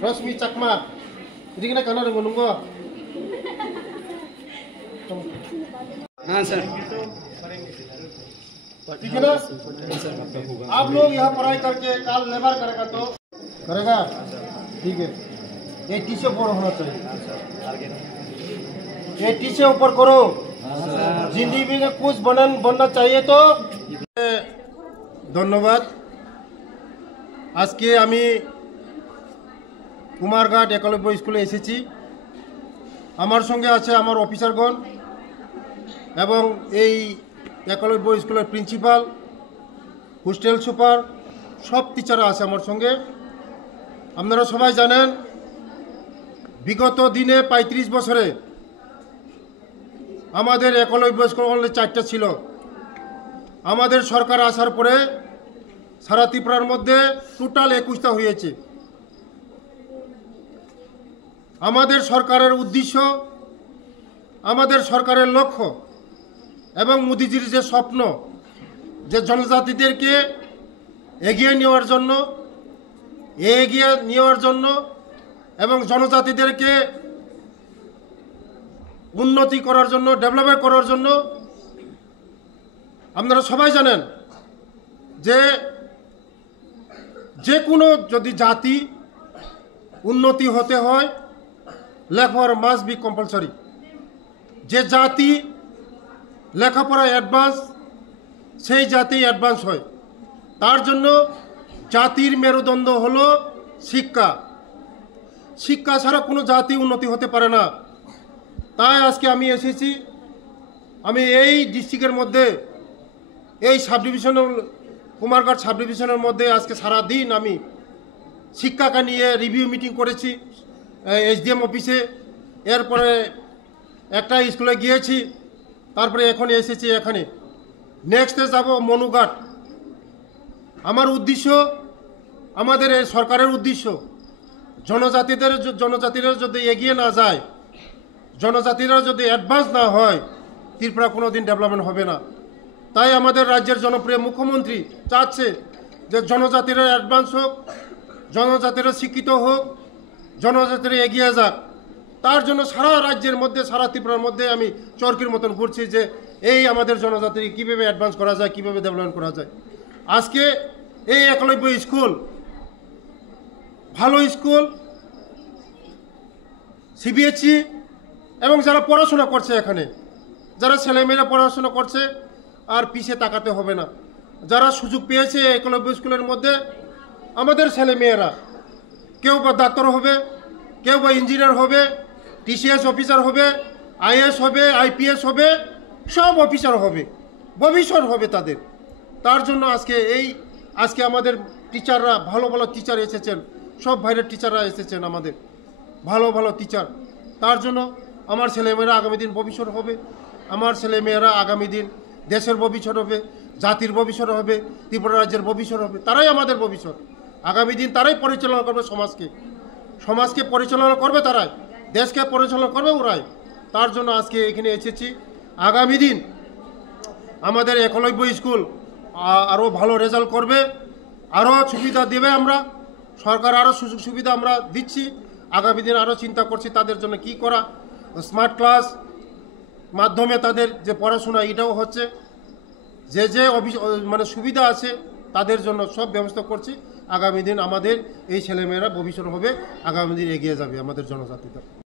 Rasmi Cakma, jadi kena kanan dengan nunggu. हाँ sir ठीक है ना? आप लोग यहाँ पढ़ाई करके काल लेबर करेगा तो करेगा, ठीक है। 80 से ऊपर होना चाहिए, 80 से ऊपर करो। जिंदगी में कुछ बनना चाहिए तो ধন্যবাদ। আজকে আমি কুমারঘাট একলব্য স্কুলে এসেছি। আমার সঙ্গে আছে আমার অফিসারগণ এবং এই একলব্য স্কুলের প্রিন্সিপাল, হোস্টেল সুপার, সব টিচাররা আছে আমার সঙ্গে। আপনারা সবাই জানেন বিগত দিনে 35 বছরে আমাদের একলব্য স্কুল অনলি 4টা ছিল। আমাদের সরকার আসার পরে সারা ত্রিপুরার মধ্যে টোটাল 21টা হয়েছে। আমাদের সরকারের উদ্দেশ্য, আমাদের সরকারের লক্ষ্য এবং মোদিজির যে স্বপ্ন, যে জনজাতিদেরকে এগিয়ে নেওয়ার জন্য এবং জনজাতিদেরকে উন্নতি করার জন্য, ডেভেলপমেন্ট করার জন্য। আপনারা সবাই জানেন যে কোনো যদি জাতি উন্নতি হতে হয়, লেখাপড়া মাস্ট বি কম্পালসারি। যে জাতি লেখাপড়ায় অ্যাডভান্স, সেই জাতি অ্যাডভান্স হয়। তার জন্য জাতির মেরুদণ্ড হলো শিক্ষা। শিক্ষা ছাড়া কোনো জাতি উন্নতি হতে পারে না। তাই আজকে আমি এসেছি। আমি এই ডিস্ট্রিক্টের মধ্যে, এই সাব ডিভিশনাল কুমারঘাট সাব ডিভিশনের মধ্যে আজকে সারা দিন আমি শিক্ষাকে নিয়ে রিভিউ মিটিং করেছি এসডিএম অফিসে। এরপরে একটা স্কুলে গিয়েছি, তারপরে এখন এসেছি এখানে। নেক্সটে যাব মনুঘাট। আমার উদ্দেশ্য, আমাদের এই সরকারের উদ্দেশ্য, জনজাতিরা যদি এগিয়ে না যায়, জনজাতিরা যদি অ্যাডভান্স না হয়, ত্রিপুরা কোনো দিন ডেভেলপমেন্ট হবে না। তাই আমাদের রাজ্যের জনপ্রিয় মুখ্যমন্ত্রী চাচ্ছে যে জনজাতিরা অ্যাডভান্স হোক, জনজাতিরা শিক্ষিত হোক, জনজাতিরা এগিয়ে যাক। তার জন্য সারা রাজ্যের মধ্যে, সারা ত্রিপুরার মধ্যে আমি চরকির মতন ঘুরছি যে এই আমাদের জনজাতি কীভাবে অ্যাডভান্স করা যায়, কীভাবে ডেভেলপমেন্ট করা যায়। আজকে এই একলব্য স্কুল ভালো স্কুল, সিবিএসই এবং যারা পড়াশোনা করছে, এখানে যারা ছেলেমেয়েরা পড়াশোনা করছে আর পিছিয়ে তাকাতে হবে না। যারা সুযোগ পেয়েছে একলব্য স্কুলের মধ্যে, আমাদের ছেলেমেয়েরা কেউ বা ডাক্তার হবে, কেউ বা ইঞ্জিনিয়ার হবে, টিসিএস অফিসার হবে, আইএস হবে, আইপিএস হবে, সব অফিসার হবে, ভবিষ্যৎ হবে তাদের। তার জন্য আজকে আমাদের টিচাররা, ভালো ভালো টিচার এসেছেন, সব ভাইয়ের টিচাররা এসেছেন, আমাদের ভালো ভালো টিচার। তার জন্য আমার ছেলেমেয়েরা আগামী দিন ভবিষ্যৎ হবে। আমার ছেলেমেয়েরা আগামী দিন দেশের ভবিষ্যৎ হবে, জাতির ভবিষ্যৎ হবে, ত্রিপুরা রাজ্যের ভবিষ্যৎ হবে। তারাই আমাদের ভবিষ্যৎ। আগামী দিন তারাই পরিচালনা করবে সমাজকে পরিচালনা করবে তারাই, দেশকে পরিচালনা করবে ওরাই। তার জন্য আজকে এখানে এসেছি। আগামী দিন আমাদের একলব্য স্কুল আরও ভালো রেজাল্ট করবে, আরও সুবিধা দেবে। আমরা সরকার আরও সুযোগ সুবিধা আমরা দিচ্ছি। আগামী দিন আরও চিন্তা করছি তাদের জন্য কি করা। স্মার্ট ক্লাস মাধ্যমে তাদের যে পড়াশোনা, এটাও হচ্ছে। যে মানে সুবিধা আছে তাদের জন্য সব ব্যবস্থা করছি। আগামী দিন আমাদের এই ছেলেমেয়েরা ভবিষ্যৎ হবে, আগামী দিন এগিয়ে যাবে আমাদের জনজাতিটা।